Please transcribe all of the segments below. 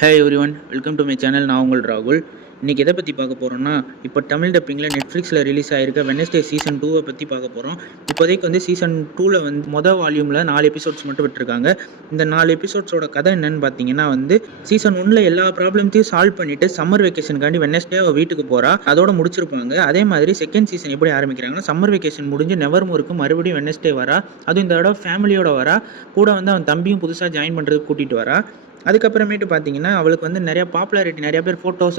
Hey everyone, welcome to my channel. நான் உங்கள் ராகுல். இன்றைக்கி எதை பற்றி பார்க்க போகிறோன்னா, இப்போ தமிழ் டப்பிங்கில் நெட்ஃப்ளிக்ஸில் ரிலீஸ் ஆகிருக்க வெட்னஸ்டே சீசன் 2 பற்றி பார்க்க போகிறோம். இப்போதைக்கு வந்து சீசன் 2 வந்து மொதல் வால்யூமில் 4 எபிசோட்ஸ் மட்டும் விட்டுருக்காங்க. இந்த 4 எபிசோட்ஸோட கதை என்னன்னு பார்த்தீங்கன்னா வந்து, சீசன் 1 எல்லா ப்ராப்ளம்த்தையும் சால்வ் பண்ணிவிட்டு சம்மர் வெக்கேஷனுக்காண்டி வெட்னஸ்டே வீட்டுக்கு போகிறா, அதோட முடிச்சிருப்பாங்க. அதே மாதிரி செகண்ட் சீசன் எப்படி ஆரம்பிக்கிறாங்கன்னா, சம்மர் வெக்கேஷன் முடிஞ்சு நெவர்மோருக்கு மறுபடியும் வெட்னஸ்டே வரா. அதுவும் இந்த தடவை ஃபேமிலியோட வரா. கூட வந்து அவன் தம்பியும் புதுசாக ஜாயின் பண்ணுறதுக்கு கூட்டிகிட்டு வரா. அதுக்கப்புறமேட்டு பார்த்தீங்கன்னா, அவளுக்கு வந்து நிறையா பாப்புலாரிட்டி, நிறையா பேர் ஃபோட்டோஸ்,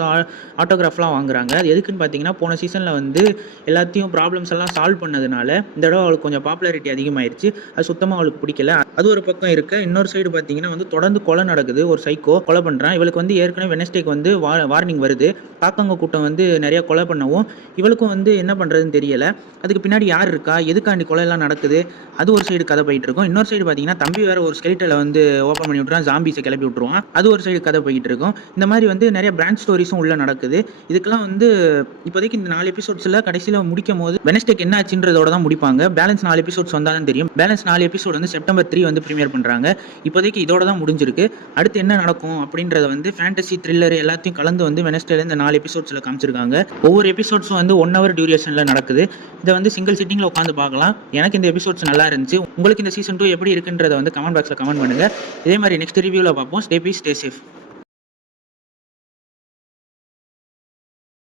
ஆட்டோகிராஃப்லாம் வாங்குறாங்க. அது எதுக்குன்னு பார்த்தீங்கன்னா, போன சீசனில் வந்து எல்லாத்தையும் ப்ராப்ளம்ஸ் எல்லாம் சால்வ் பண்ணதுனால இந்த தடவை அவளுக்கு கொஞ்சம் பாப்புலாரிட்டி அதிகமாகிடுச்சு. அது சுத்தமாக அவளுக்கு பிடிக்கல. அது ஒரு பக்கம் இருக்க, இன்னொரு சைடு பார்த்தீங்கன்னா வந்து தொடர்ந்து கொலை நடக்குது. ஒரு சைக்கோ கொலை பண்ணுறான். இவளுக்கு வந்து ஏற்கனவே வெட்னஸ்டேக்கு வந்து வார்னிங் வருது. காக்கங்க கூட்டம் வந்து நிறையா கொலை பண்ணவும் இவளுக்கும் வந்து என்ன பண்ணுறதுன்னு தெரியல. அதுக்கு பின்னாடி யார் இருக்கா, எதுக்காண்டி கொலையெல்லாம் நடக்குது, அது ஒரு சைடு கதை போயிட்டு இருக்கும். இன்னொரு சைடு பார்த்தீங்கன்னா, தம்பி வேற ஒரு ஸ்கெலிட்டலை வந்து ஓப்பன் பண்ணி விட்றான், ஜாம்பிஸை கிளப்பி விட்ருவான். அது ஒரு சைடு கதை போய்கிட்டு இருக்கும். இந்த மாதிரி வந்து நிறைய பிராண்ட் ஸ்டோரிஸும் உள்ள நடக்குது. இதுக்கெல்லாம் வந்து இப்போதைக்கு இந்த 4 எபிசோட்ஸில் கடைசியில் முடிக்கும் போது வெட்னஸ்டேக்கு என்ன ஆச்சுன்றதோட தான் முடிப்பாங்க. பேலன்ஸ் 4 எபிசோட்ஸ் வந்தால் தான் தெரியும். பேலன்ஸ் 4 எபிசோட் வந்து செப்டம்பர் 3 வந்து ப்ரீமியர் பண்ணுறாங்க. இப்போதைக்கு இதோட தான் முடிஞ்சிருக்கு. அடுத்து என்ன நடக்கும் அப்படின்றத வந்து ஃபேண்டசி, த்ரில்லர் எல்லாத்தையும் கலந்து வந்து வெட்னஸ்டேல இந்த 4 எபிசோட்ஸில் காமிச்சிருக்காங்க. ஒவ்வொரு எபிசோட்ஸும் வந்து 1 hour டியூரேஷனில் நடக்குது. இதை வந்து சிங்கிள் சிட்டிங்கில் உட்காந்து பார்க்கலாம். எனக்கு இந்த எபிசோட்ஸ் நல்லா இருந்துச்சு. உங்களுக்கு இந்த சீசன் 2 எப்படி இருக்குன்றத வந்து கமெண்ட் பாக்ஸில் கமெண்ட் பண்ணுங்கள். இதே மாதிரி நெக்ஸ்ட் ரிவ்யூவில் பார்ப்போம். Stay peace, stay safe.